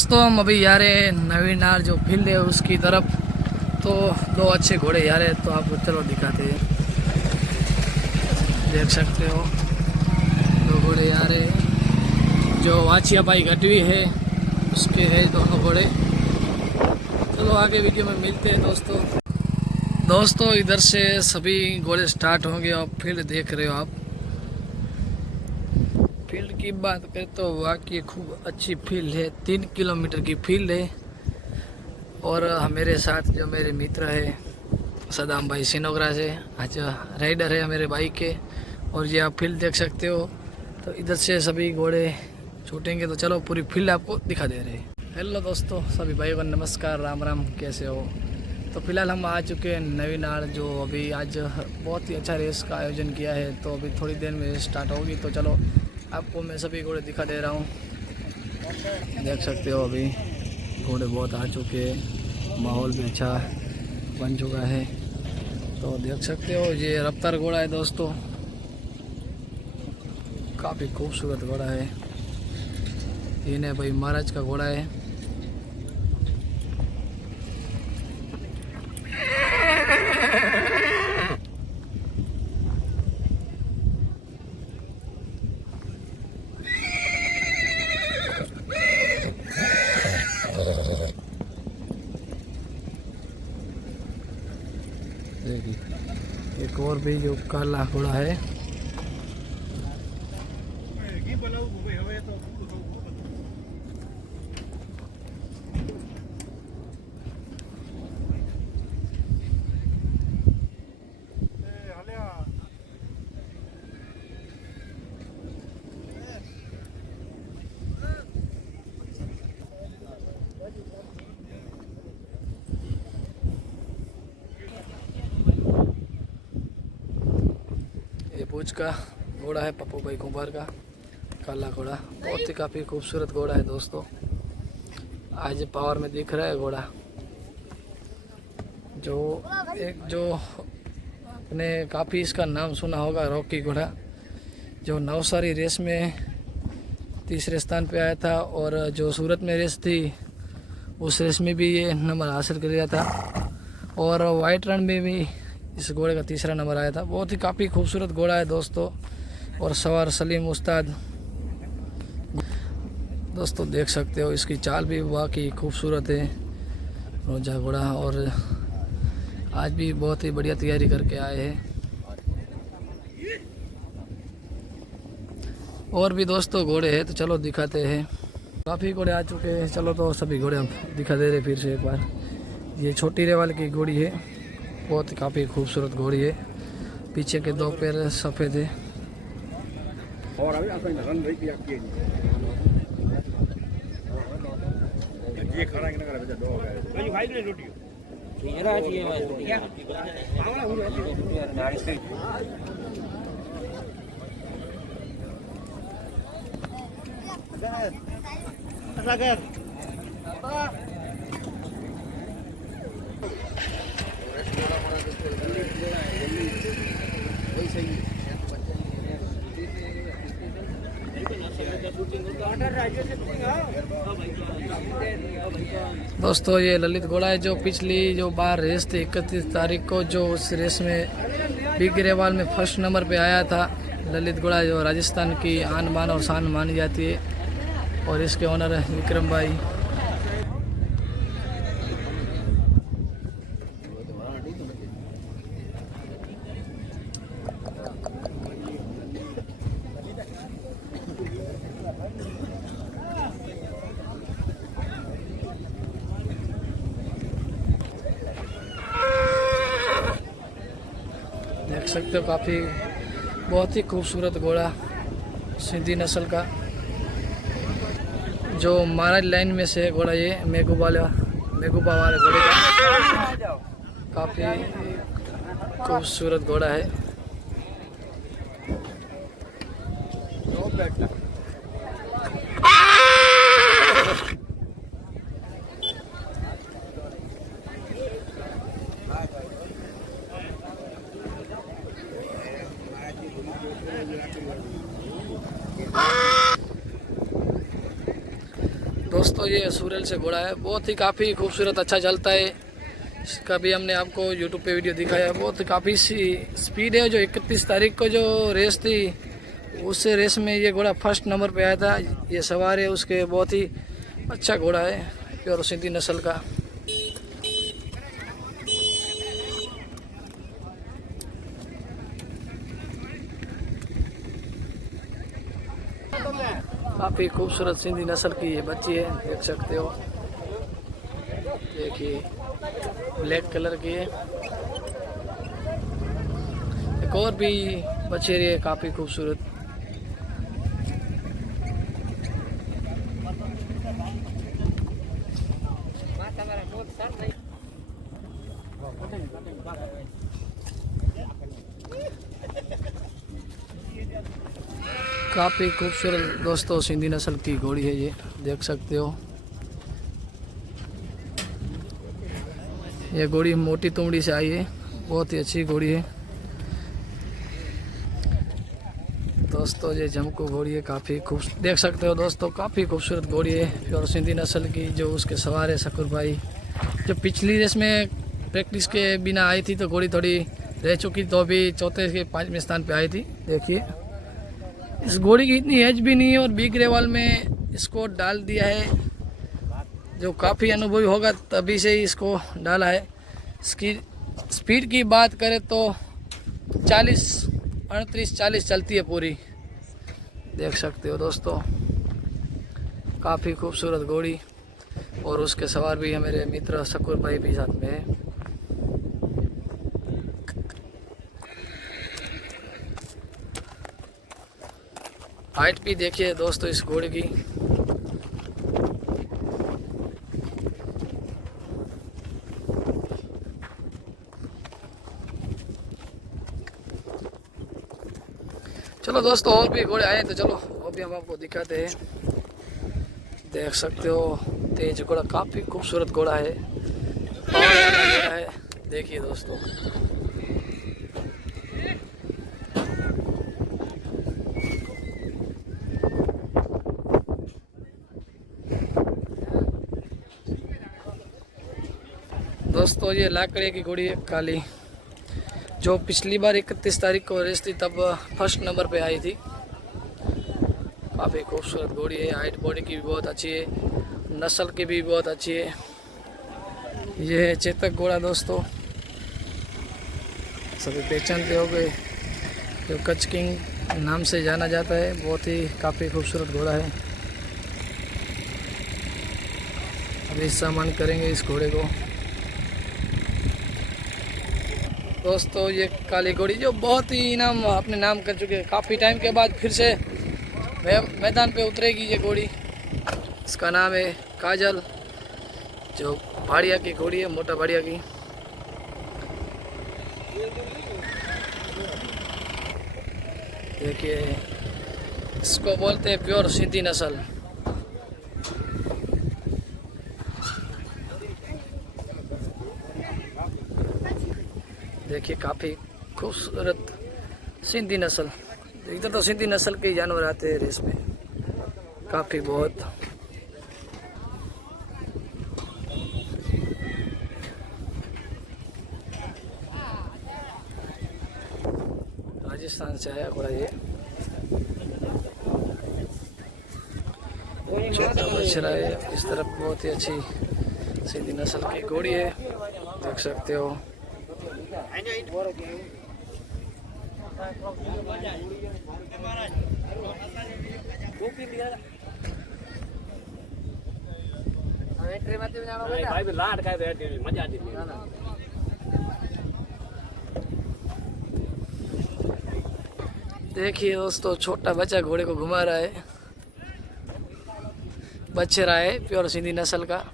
दोस्तों हम अभी जा रहे हैं नवीनार जो फील्ड है उसकी तरफ। तो दो अच्छे घोड़े जा रहे हैं, तो आपको चलो दिखाते हैं। देख सकते हो दो घोड़े जा रहे हैं, जो वाचिया भाई गटवी है उसके है दोनों घोड़े। चलो आगे वीडियो में मिलते हैं दोस्तों इधर से सभी घोड़े स्टार्ट होंगे। और फील्ड देख रहे हो आप। फील्ड की बात करें तो वाकई खूब अच्छी फील्ड है, 3 किलोमीटर की फील्ड है। और मेरे साथ जो मेरे मित्र है सदाम भाई सिनोगरा से, आज राइडर है मेरे बाइक के। और ये आप फील्ड देख सकते हो। तो इधर से सभी घोड़े छूटेंगे, तो चलो पूरी फील्ड आपको दिखा दे रहे हैं। हेलो दोस्तों, सभी भाइयों को नमस्कार, राम राम, कैसे हो। तो फिलहाल हम आ चुके हैं नवीनार, जो अभी आज बहुत ही अच्छा रेस का आयोजन किया है। तो अभी थोड़ी देर में स्टार्ट होगी, तो चलो आपको मैं सभी घोड़े दिखा दे रहा हूँ। देख सकते हो अभी घोड़े बहुत आ चुके हैं, माहौल भी अच्छा बन चुका है। तो देख सकते हो ये रफ्तार घोड़ा है दोस्तों, काफ़ी खूबसूरत घोड़ा है। इन्हें भाई महाराज का घोड़ा है। देखिए एक और भी जो काला घोड़ा है। भुज का घोड़ा है, पप्पू भाई कुंभार का काला घोड़ा। बहुत ही काफ़ी खूबसूरत घोड़ा है दोस्तों। आज पावर में दिख रहा है घोड़ा। जो आपने काफ़ी इसका नाम सुना होगा, रॉकी घोड़ा, जो नवसारी रेस में तीसरे स्थान पे आया था। और जो सूरत में रेस थी उस रेस में भी ये नंबर हासिल कर लिया था। और वाइट रन में भी इस घोड़े का तीसरा नंबर आया था। बहुत ही काफ़ी खूबसूरत घोड़ा है दोस्तों। और सवार सलीम उस्ताद दोस्तों देख सकते हो, इसकी चाल भी वाकई खूबसूरत है रोजा घोड़ा। और आज भी बहुत ही बढ़िया तैयारी करके आए हैं। और भी दोस्तों घोड़े हैं, तो चलो दिखाते हैं। काफ़ी घोड़े आ चुके हैं, चलो तो सभी घोड़े हम दिखा दे रहे फिर से एक बार। ये छोटी रेवाल की घोड़ी है, बहुत काफ़ी खूबसूरत घोड़ी है। पीछे के दो पैर सफ़ेद है। दोस्तों ये ललित घोड़ा है, जो पिछली जो बार रेस थी 31 तारीख को, जो उस रेस में बिग रेवाल में फर्स्ट नंबर पे आया था। ललित घोड़ा जो राजस्थान की आन बान और शान मानी जाती है। और इसके ओनर है विक्रम भाई। देख सकते हो काफ़ी बहुत ही खूबसूरत घोड़ा, सिंधी नस्ल का, जो महाराज लाइन में से घोड़ा। ये मेघुबा वाले घोड़े का काफ़ी खूबसूरत घोड़ा है। दोस्तों ये सूरल से घोड़ा है, बहुत ही काफ़ी खूबसूरत, अच्छा चलता है। इसका भी हमने आपको यूट्यूब पे वीडियो दिखाया है। बहुत काफ़ी सी स्पीड है। जो 31 तारीख को जो रेस थी उस रेस में ये घोड़ा फर्स्ट नंबर पे आया था। ये सवार है उसके, बहुत ही अच्छा घोड़ा है, प्योर सिंधी नस्ल का। काफ़ी खूबसूरत सिंधी नस्ल की ये बच्ची है, देख सकते हो। देखिए ब्लैक कलर की है। एक और भी बछेरी है काफ़ी खूबसूरत। काफ़ी खूबसूरत दोस्तों सिंधी नस्ल की घोड़ी है ये, देख सकते हो। ये घोड़ी मोटी तुमड़ी से आई है, बहुत ही अच्छी घोड़ी है दोस्तों। ये जमको घोड़ी है, काफ़ी खूब देख सकते हो दोस्तों, काफ़ी खूबसूरत घोड़ी है प्योर सिंधी नस्ल की। जो उसके सवार है शकुर भाई, जो पिछली रेस में प्रैक्टिस के बिना आई थी तो घोड़ी थोड़ी रह चुकी, तो अभी चौथे के 5वें स्थान पे आई थी। देखिए इस घोड़ी की इतनी एज भी नहीं है और बिग रेवल में इसको डाल दिया है। जो काफ़ी अनुभवी होगा तभी से ही इसको डाला है। इसकी स्पीड की बात करें तो 38-40 चलती है पूरी, देख सकते हो दोस्तों। काफ़ी खूबसूरत घोड़ी, और उसके सवार भी है मेरे मित्र शकुर भाई भी साथ में है। हाइट भी देखिए दोस्तों इस घोड़े की। चलो दोस्तों और भी घोड़े आए तो चलो वो भी हम आपको दिखाते हैं। देख सकते हो तेज घोड़ा, काफ़ी खूबसूरत घोड़ा है, घोड़ा है। देखिए दोस्तों दोस्तों ये लाकड़े की घोड़ी है काली, जो पिछली बार 31 तारीख को रेस थी तब फर्स्ट नंबर पे आई थी। काफ़ी खूबसूरत घोड़ी है, हाइट बॉडी की भी बहुत अच्छी है, नस्ल की भी बहुत अच्छी है। ये है चेतक घोड़ा दोस्तों, सभी पहचानते हो गए, जो कच्छ किंग नाम से जाना जाता है। बहुत ही काफ़ी खूबसूरत घोड़ा है। अभी सम्मान करेंगे इस घोड़े को दोस्तों। ये काली घोड़ी जो बहुत ही इनाम अपने नाम कर चुके हैं, काफ़ी टाइम के बाद फिर से मैदान पे उतरेगी ये घोड़ी। इसका नाम है काजल, जो भाड़िया की घोड़ी है, मोटा भाड़िया की। देखिए इसको बोलते हैं प्योर सिंधी नस्ल। देखिए काफ़ी खूबसूरत सिंधी नस्ल। इधर तो सिंधी नस्ल के जानवर आते हैं रेस में, काफ़ी बहुत। राजस्थान से आया घोड़ा ये, छोटा बछड़ा है। इस तरफ बहुत ही अच्छी सिंधी नस्ल की घोड़ी है, देख सकते हो। देखिए दोस्तों छोटा बच्चा घोड़े को घुमा रहा है, बछड़ा है प्योर सिंधी नस्ल का।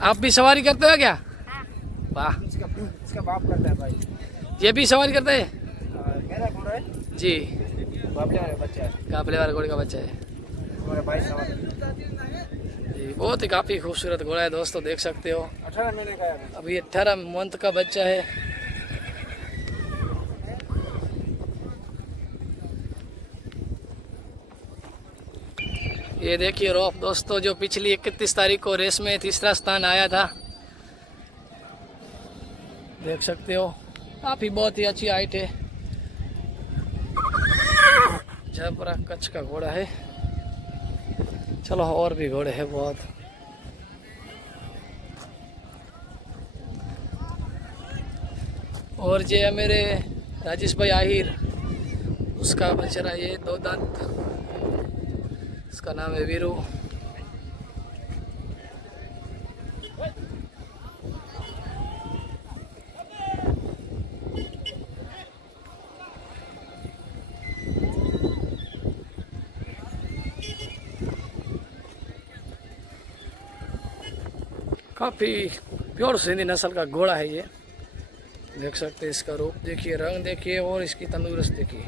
आप भी सवारी करते हो क्या? वाह, इसका बाप करता है भाई। ये भी सवारी करते हैं मेरा घोड़ा है जी, बापले वाला बच्चा है, काफले वाले घोड़े का बच्चा है हमारे भाई सवार जी। बहुत ही काफ़ी खूबसूरत घोड़ा है दोस्तों, देख सकते हो। 18 महीने का है। अभी 18 मंथ का बच्चा है। ये देखिए रॉफ दोस्तों, जो पिछली 31 तारीख को रेस में तीसरा स्थान आया था, देख सकते हो। काफ़ी बहुत ही अच्छी हाइट है। जयपुरा कच्छ का घोड़ा है। चलो और भी घोड़े हैं बहुत। और ये मेरे राजेश भाई आहिर, उसका बच्चा ये 2 दांत, उसका नाम है वीरू। काफ़ी प्योर सिंधी नस्ल का घोड़ा है ये। देख सकते हैं इसका रूप देखिए, रंग देखिए और इसकी तंदुरुस्त देखिए।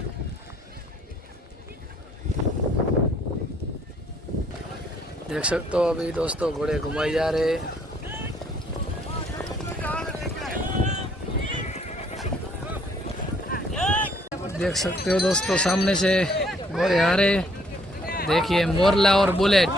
देख सकते हो अभी दोस्तों घोड़े घुमाए जा रहे हैं। देख सकते हो दोस्तों सामने से घोड़े आ रहे। देखिए मोरला और बुलेट।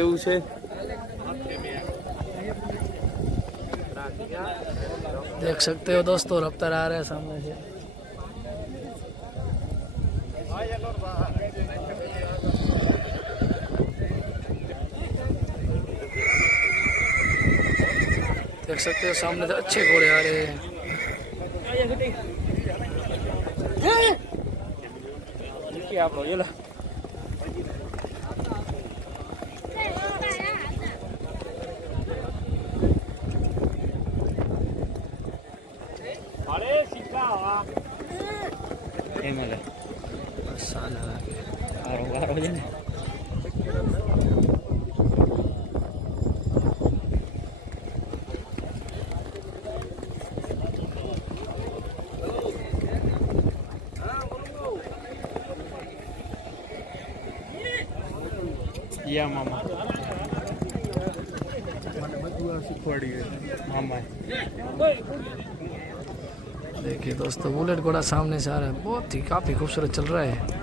એવું છે। देख सकते हो दोस्तों रफ्तार आ रहा है सामने से। देख सकते हो सामने से अच्छे घोड़े आ रहे हैं। देखिए आप लोग ये लो। या मामा मामा देखिए दोस्तों बुलेट घोड़ा सामने से आ रहा है, बहुत ही काफ़ी खूबसूरत चल रहा है।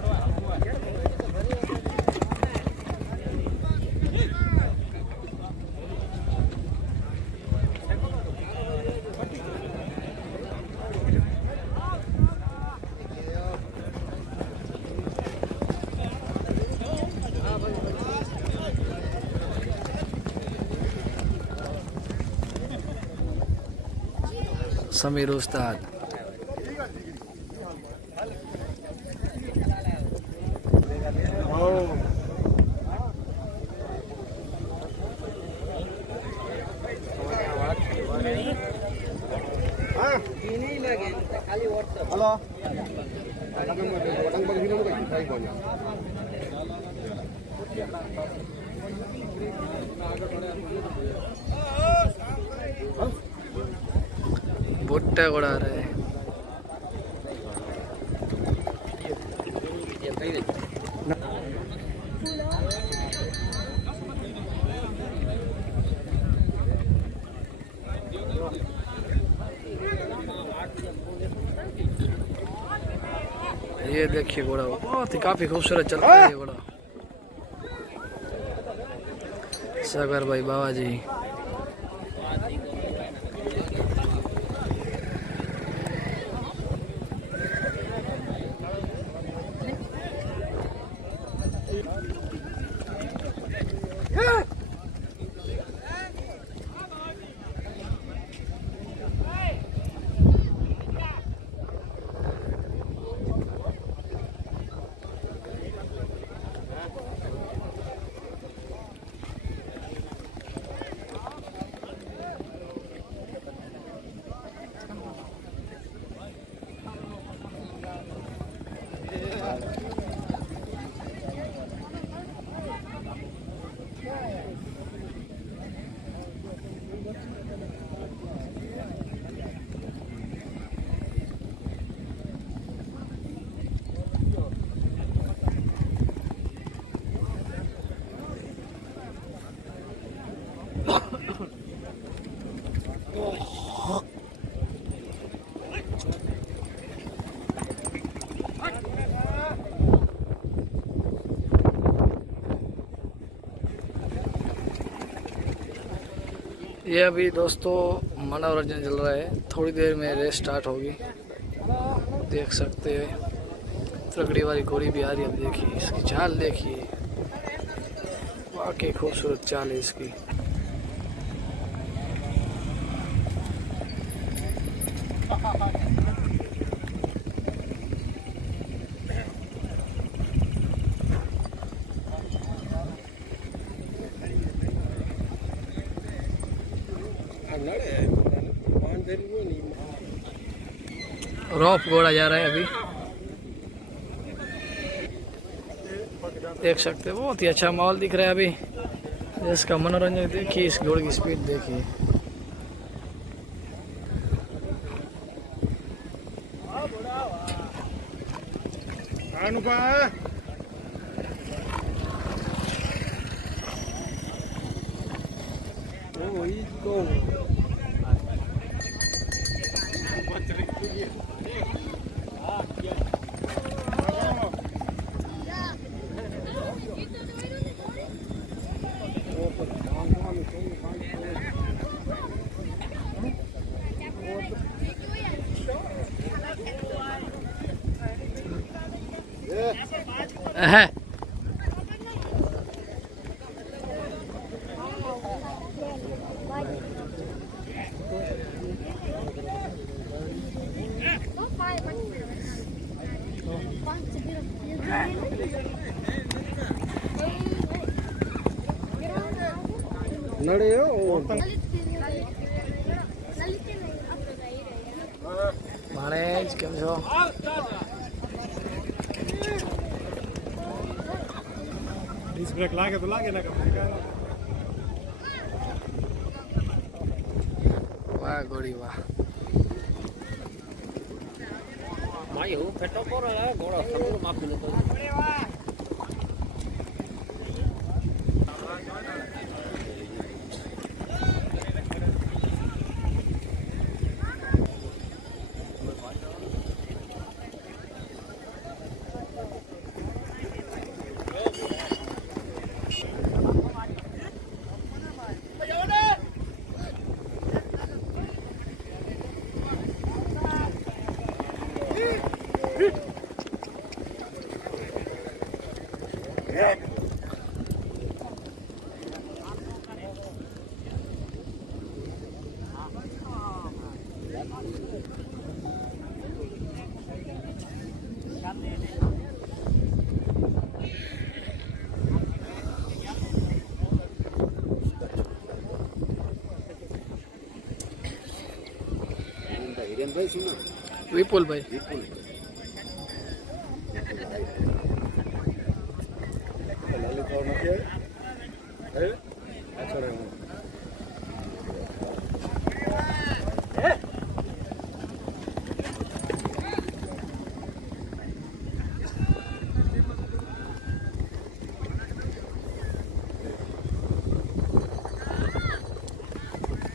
समीर उस्ताद। हेलो भुट्टा घोड़ा आ रहा है। ये देखिए घोड़ा बहुत ही काफी खूबसूरत चलता है ये घोड़ा। सागर भाई बाबा जी। ये अभी दोस्तों मनोरंजन चल रहा है, थोड़ी देर में रेस स्टार्ट होगी। देख सकते हैं तगड़ी वाली घोड़ी भी आ रही है। अब देखिए इसकी चाल, देखिए वाकई खूबसूरत चाल है इसकी। रॉफ घोड़ा जा रहा है अभी, देख सकते हैं बहुत ही अच्छा माहौल दिख रहा है अभी। इसका मनोरंजन देखिए, इस घोड़े की स्पीड देखिए। है भाणेज केम छो? डिस्क ब्रेक लागे तो लागे ना वाह घोड़ी वाह। माई हो फेटो पर घोड़ा सब माफी लेतो विपुल भाई